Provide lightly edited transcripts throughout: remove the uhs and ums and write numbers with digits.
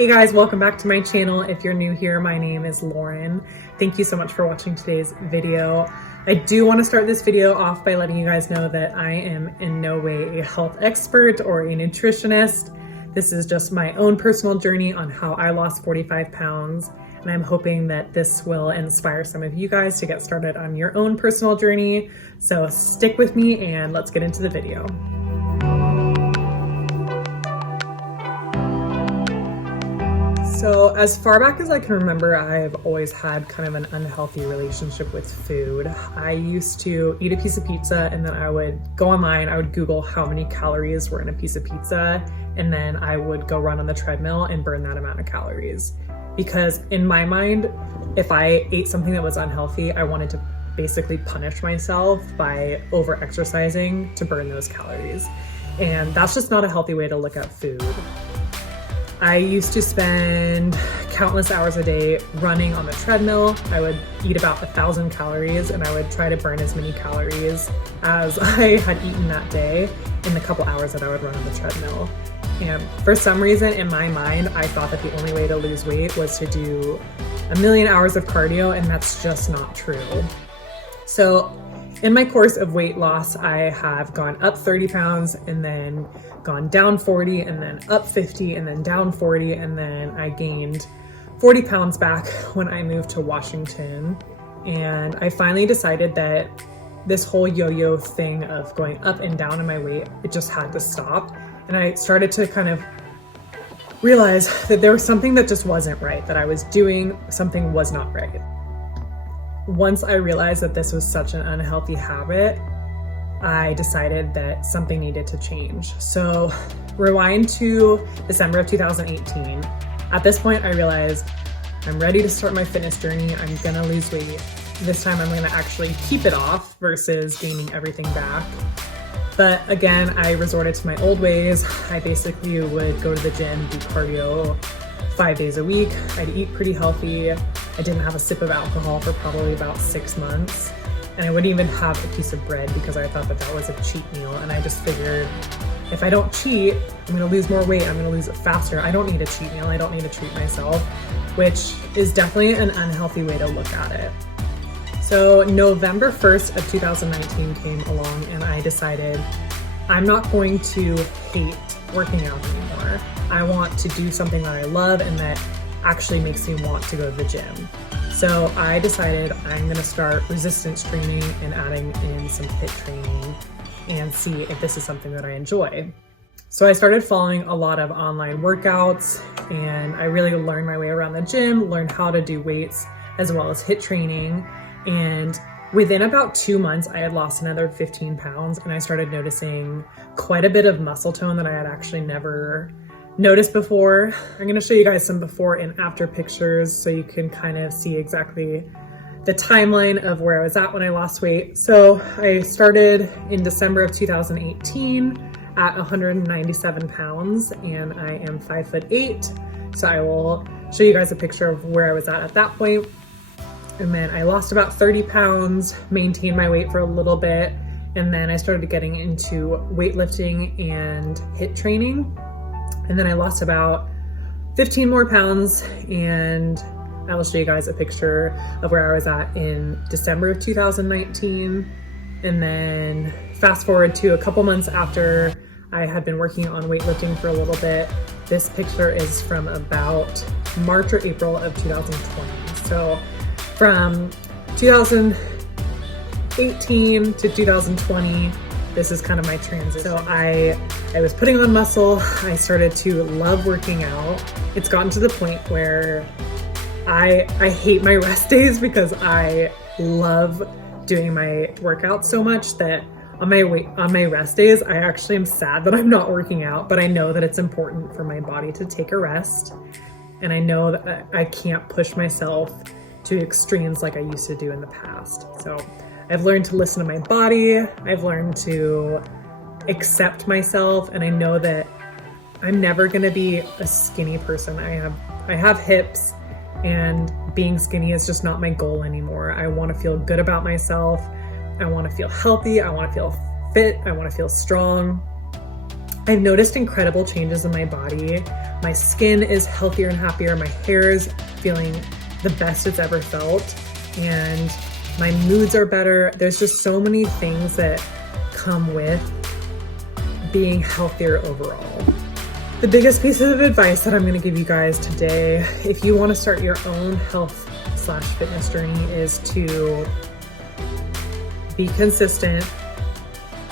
Hey guys, welcome back to my channel. If you're new here, my name is Lauren. Thank you so much for watching today's video. I do want to start this video off by letting you guys know that I am in no way a health expert or a nutritionist. This is just my own personal journey on how I lost 45 pounds. And I'm hoping that this will inspire some of you guys to get started on your own personal journey. So stick with me and let's get into the video. So as far back as I can remember, I've always had kind of an unhealthy relationship with food. I used to eat a piece of pizza and then I would go online, I would Google how many calories were in a piece of pizza, and then I would go run on the treadmill and burn that amount of calories. Because in my mind, if I ate something that was unhealthy, I wanted to basically punish myself by over-exercising to burn those calories. And that's just not a healthy way to look at food. I used to spend countless hours a day running on the treadmill. I would eat about 1,000 calories and I would try to burn as many calories as I had eaten that day in the couple hours that I would run on the treadmill. And for some reason in my mind, I thought that the only way to lose weight was to do 1,000,000 hours of cardio, and that's just not true. So in my course of weight loss, I have gone up 30 pounds and then gone down 40 and then up 50 and then down 40. And then I gained 40 pounds back when I moved to Washington. And I finally decided that this whole yo-yo thing of going up and down in my weight, it just had to stop. And I started to kind of realize that there was something that just wasn't right, that I was doing something was not right. Once I realized that this was such an unhealthy habit, I decided that something needed to change. So rewind to December of 2018. At this point, I realized I'm ready to start my fitness journey. I'm gonna lose weight. This time I'm gonna actually keep it off versus gaining everything back. But again, I resorted to my old ways. I basically would go to the gym, do cardio 5 days a week. I'd eat pretty healthy. I didn't have a sip of alcohol for probably about 6 months. And I wouldn't even have a piece of bread because I thought that that was a cheat meal. And I just figured if I don't cheat, I'm gonna lose more weight. I'm gonna lose it faster. I don't need a cheat meal. I don't need to treat myself, which is definitely an unhealthy way to look at it. So November 1st of 2019 came along and I decided I'm not going to hate working out anymore. I want to do something that I love and that actually makes me want to go to the gym. So I decided I'm gonna start resistance training and adding in some HIIT training and see if this is something that I enjoy. So I started following a lot of online workouts and I really learned my way around the gym, learned how to do weights as well as HIIT training. And within about 2 months, I had lost another 15 pounds and I started noticing quite a bit of muscle tone that I had actually never noticed before. I'm gonna show you guys some before and after pictures so you can kind of see exactly the timeline of where I was at when I lost weight. So I started in December of 2018 at 197 pounds and I am 5'8". So I will show you guys a picture of where I was at that point. And then I lost about 30 pounds, maintained my weight for a little bit, and then I started getting into weightlifting and HIIT training. And then I lost about 15 more pounds, and I will show you guys a picture of where I was at in December of 2019. And then fast forward to a couple months after I had been working on weightlifting for a little bit. This picture is from about March or April of 2020. So from 2018 to 2020, this is kind of my transition. So I was putting on muscle. I started to love working out. It's gotten to the point where I hate my rest days because I love doing my workouts so much that on my rest days, I actually am sad that I'm not working out, but I know that it's important for my body to take a rest. And I know that I can't push myself to extremes like I used to do in the past. So I've learned to listen to my body. I've learned to accept myself. And I know that I'm never gonna be a skinny person. I have hips and being skinny is just not my goal anymore. I wanna feel good about myself. I wanna feel healthy. I wanna feel fit. I wanna feel strong. I've noticed incredible changes in my body. My skin is healthier and happier. My hair is feeling the best it's ever felt. And my moods are better. There's just so many things that come with being healthier overall. The biggest piece of advice that I'm going to give you guys today, if you want to start your own health/fitness journey, is to be consistent.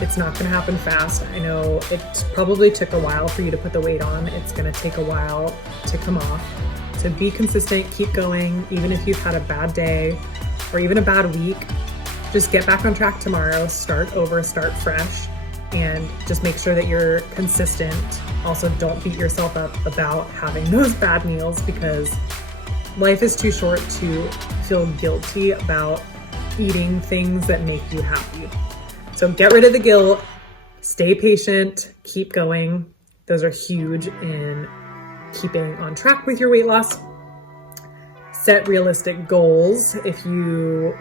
It's not going to happen fast. I know it probably took a while for you to put the weight on. It's going to take a while to come off. So be consistent, keep going. Even if you've had a bad day or even a bad week, just get back on track tomorrow, start over, start fresh, and just make sure that you're consistent. Also, don't beat yourself up about having those bad meals, because life is too short to feel guilty about eating things that make you happy. So get rid of the guilt, stay patient, keep going. Those are huge in keeping on track with your weight loss. Set realistic goals. If you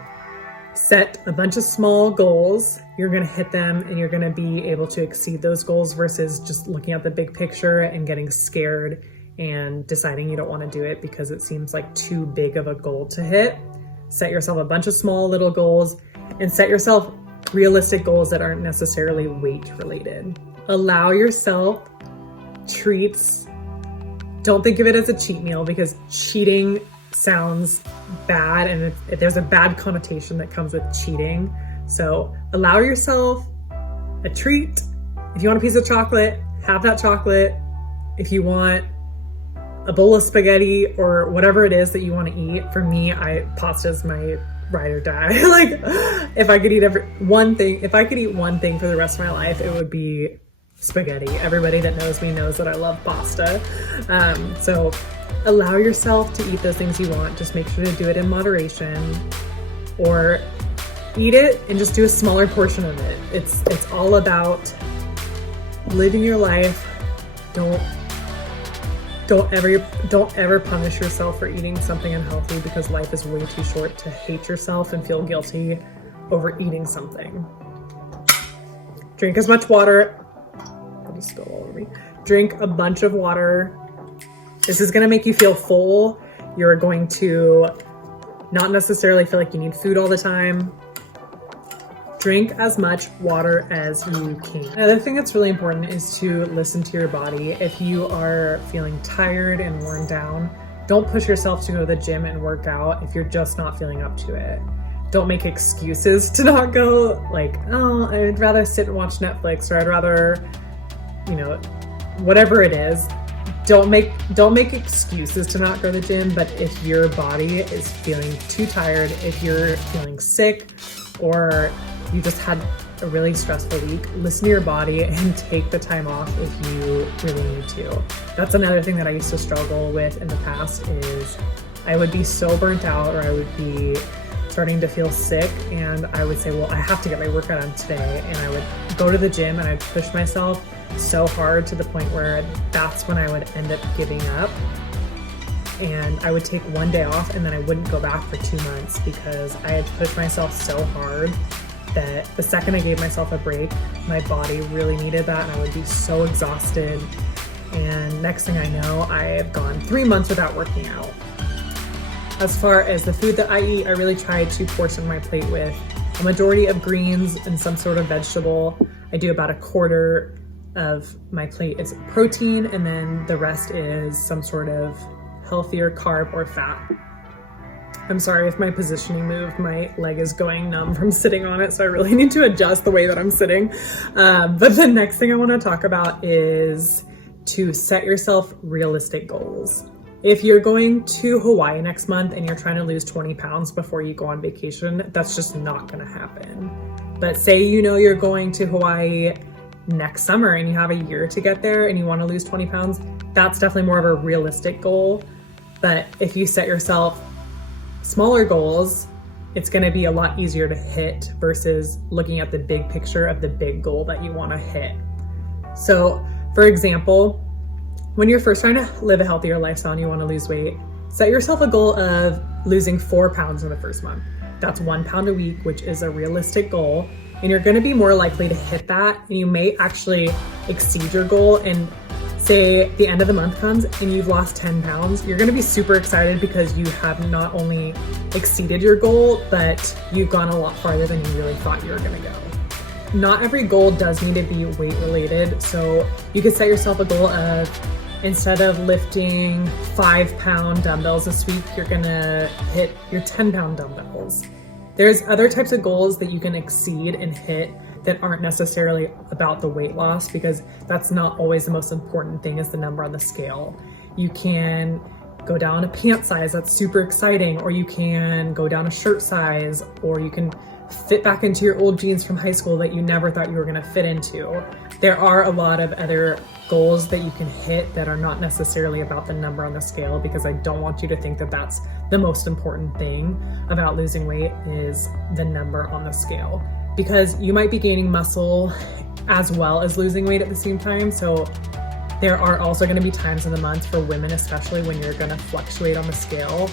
set a bunch of small goals, you're going to hit them and you're going to be able to exceed those goals, versus just looking at the big picture and getting scared and deciding you don't want to do it because it seems like too big of a goal to hit. Set yourself a bunch of small little goals and set yourself realistic goals that aren't necessarily weight related. Allow yourself treats. Don't think of it as a cheat meal, because cheating sounds bad and there's a bad connotation that comes with cheating. So allow yourself a treat. If you want a piece of chocolate, have that chocolate. If you want a bowl of spaghetti or whatever it is that you want to eat, for me, pasta is my ride or die. Like, if I could eat one thing for the rest of my life, it would be spaghetti. Everybody that knows me knows that I love pasta. So allow yourself to eat those things you want. Just make sure to do it in moderation, or eat it and just do a smaller portion of it. It's all about living your life. Don't ever punish yourself for eating something unhealthy, because life is way too short to hate yourself and feel guilty over eating something. Drink as much water. Probably spill all over me. Drink a bunch of water. This is going to make you feel full. You're going to not necessarily feel like you need food all the time. Drink as much water as you can. Another thing that's really important is to listen to your body. If you are feeling tired and worn down, don't push yourself to go to the gym and work out if you're just not feeling up to it. Don't make excuses to not go, like, oh, I'd rather sit and watch Netflix, or I'd rather, whatever it is. Don't make excuses to not go to the gym. But if your body is feeling too tired, if you're feeling sick, or you just had a really stressful week, listen to your body and take the time off if you really need to. That's another thing that I used to struggle with in the past, is I would be so burnt out, or I would be starting to feel sick, and I would say, well, I have to get my workout on today. And I would go to the gym and I'd push myself so hard to the point where that's when I would end up giving up. And I would take one day off and then I wouldn't go back for 2 months, because I had pushed myself so hard that the second I gave myself a break, my body really needed that, and I would be so exhausted. And next thing I know, I've gone 3 months without working out. As far as the food that I eat, I really try to portion my plate with a majority of greens and some sort of vegetable. I do about a quarter of my plate is protein, and then the rest is some sort of healthier carb or fat. I'm sorry if my positioning moved. My leg is going numb from sitting on it, so I really need to adjust the way that I'm sitting. But the next thing I want to talk about is to set yourself realistic goals. If you're going to Hawaii next month and you're trying to lose 20 pounds before you go on vacation, that's just not going to happen. But say you're going to Hawaii next summer and you have a year to get there and you want to lose 20 pounds, that's definitely more of a realistic goal. But if you set yourself smaller goals, it's going to be a lot easier to hit versus looking at the big picture of the big goal that you want to hit. So, for example, when you're first trying to live a healthier lifestyle and you want to lose weight, set yourself a goal of losing 4 pounds in the first month. That's 1 pound a week, which is a realistic goal. and you're gonna be more likely to hit that, and you may actually exceed your goal. And say the end of the month comes and you've lost 10 pounds, you're gonna be super excited because you have not only exceeded your goal, but you've gone a lot farther than you really thought you were gonna go. Not every goal does need to be weight related. So you could set yourself a goal of, instead of lifting 5-pound dumbbells this week, you're gonna hit your 10-pound dumbbells. There's other types of goals that you can exceed and hit that aren't necessarily about the weight loss, because that's not always the most important thing, is the number on the scale. You can go down a pant size, that's super exciting, or you can go down a shirt size, or you can fit back into your old jeans from high school that you never thought you were gonna fit into. There are a lot of other goals that you can hit that are not necessarily about the number on the scale, because I don't want you to think that that's the most important thing about losing weight, is the number on the scale. Because you might be gaining muscle as well as losing weight at the same time. So there are also gonna be times in the month, for women especially, when you're gonna fluctuate on the scale.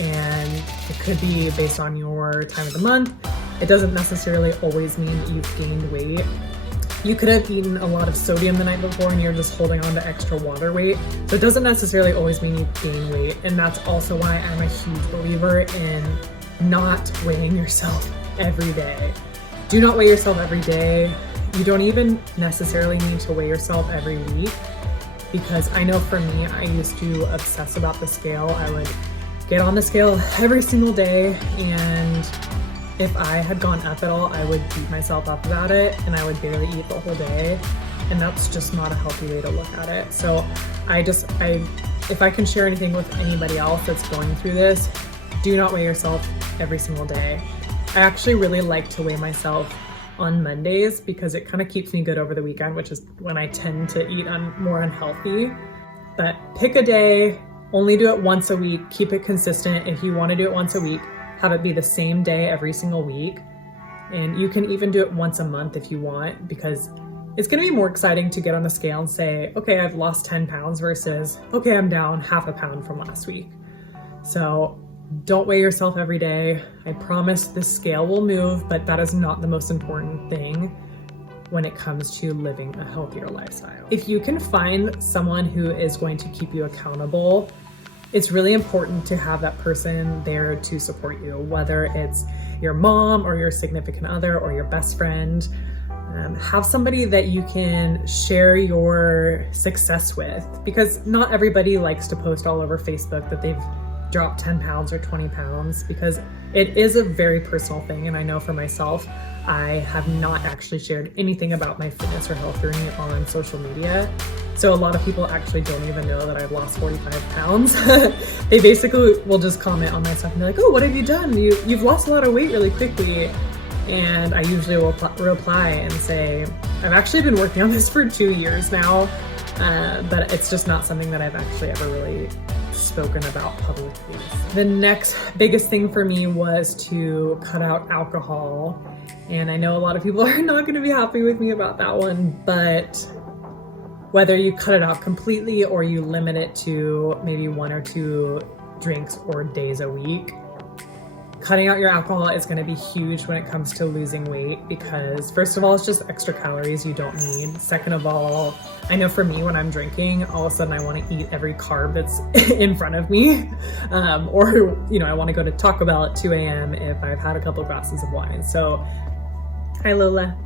And it could be based on your time of the month. It doesn't necessarily always mean that you've gained weight. You could have eaten a lot of sodium the night before and you're just holding on to extra water weight. So it doesn't necessarily always mean you gain weight. And that's also why I'm a huge believer in not weighing yourself every day. Do not weigh yourself every day. You don't even necessarily need to weigh yourself every week, because I know for me, I used to obsess about the scale. I would get on the scale every single day, and if I had gone up at all, I would beat myself up about it, and I would barely eat the whole day. And that's just not a healthy way to look at it. So if I can share anything with anybody else that's going through this, do not weigh yourself every single day. I actually really like to weigh myself on Mondays, because it kind of keeps me good over the weekend, which is when I tend to eat more unhealthy. But pick a day, only do it once a week, keep it consistent. If you want to do it once a week, have it be the same day every single week. And you can even do it once a month if you want, because it's going to be more exciting to get on the scale and say, okay, I've lost 10 pounds versus, okay, I'm down half a pound from last week. So don't weigh yourself every day. I promise the scale will move, but that is not the most important thing when it comes to living a healthier lifestyle. If you can find someone who is going to keep you accountable, it's really important to have that person there to support you, whether it's your mom or your significant other or your best friend. Have somebody that you can share your success with, because not everybody likes to post all over Facebook that they've dropped 10 pounds or 20 pounds, because it is a very personal thing. And I know for myself, I have not actually shared anything about my fitness or health journey on social media. So a lot of people actually don't even know that I've lost 45 pounds. They basically will just comment on my stuff and be like, oh, what have you done? You've lost a lot of weight really quickly. And I usually will reply and say, I've actually been working on this for 2 years now, but it's just not something that I've actually ever really spoken about publicly. The next biggest thing for me was to cut out alcohol. And I know a lot of people are not going to be happy with me about that one, but whether you cut it out completely or you limit it to maybe 1 or 2 drinks or days a week, cutting out your alcohol is going to be huge when it comes to losing weight, because first of all, it's just extra calories you don't need. Second of all, I know for me, when I'm drinking, all of a sudden I want to eat every carb that's in front of me. Or, I want to go to Taco Bell at 2 a.m. if I've had a couple glasses of wine. So, hi Lola.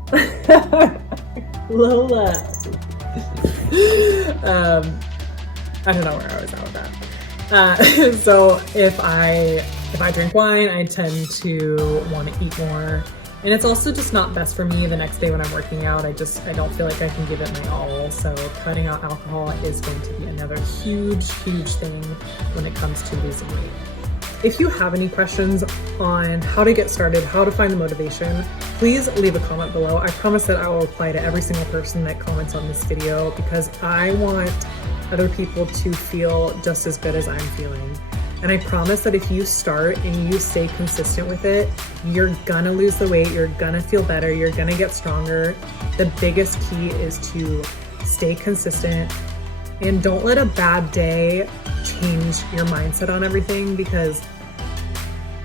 Lola. I don't know where I was at with that. So if I drink wine, I tend to want to eat more. And it's also just not best for me the next day when I'm working out. I don't feel like I can give it my all. So cutting out alcohol is going to be another huge, huge thing when it comes to losing weight. If you have any questions on how to get started, how to find the motivation, please leave a comment below. I promise that I will reply to every single person that comments on this video, because I want other people to feel just as good as I'm feeling. And I promise that if you start and you stay consistent with it, you're gonna lose the weight, you're gonna feel better, you're gonna get stronger. The biggest key is to stay consistent, and don't let a bad day change your mindset on everything, because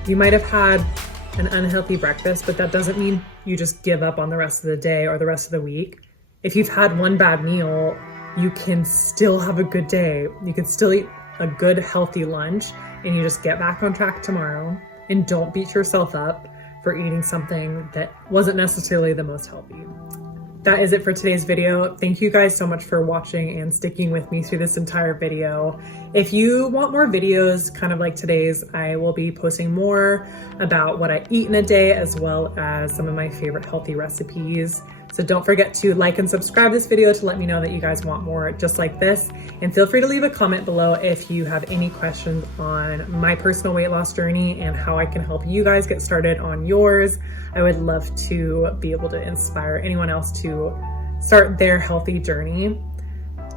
you might have had an unhealthy breakfast, but that doesn't mean you just give up on the rest of the day or the rest of the week. If you've had one bad meal, you can still have a good day. You can still eat a good, healthy lunch, and you just get back on track tomorrow. And don't beat yourself up for eating something that wasn't necessarily the most healthy. That is it for today's video. Thank you guys so much for watching and sticking with me through this entire video. If you want more videos kind of like today's, I will be posting more about what I eat in a day, as well as some of my favorite healthy recipes. So don't forget to like and subscribe this video to let me know that you guys want more just like this. And feel free to leave a comment below if you have any questions on my personal weight loss journey and how I can help you guys get started on yours. I would love to be able to inspire anyone else to start their healthy journey.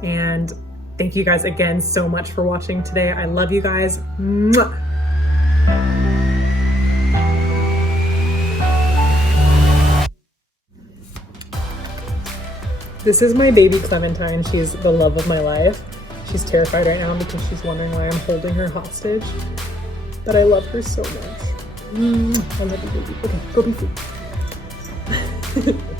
And thank you guys again so much for watching today. I love you guys. Mwah! This is my baby Clementine. She's the love of my life. She's terrified right now because she's wondering why I'm holding her hostage. But I love her so much. I love you, baby. Okay, go be free.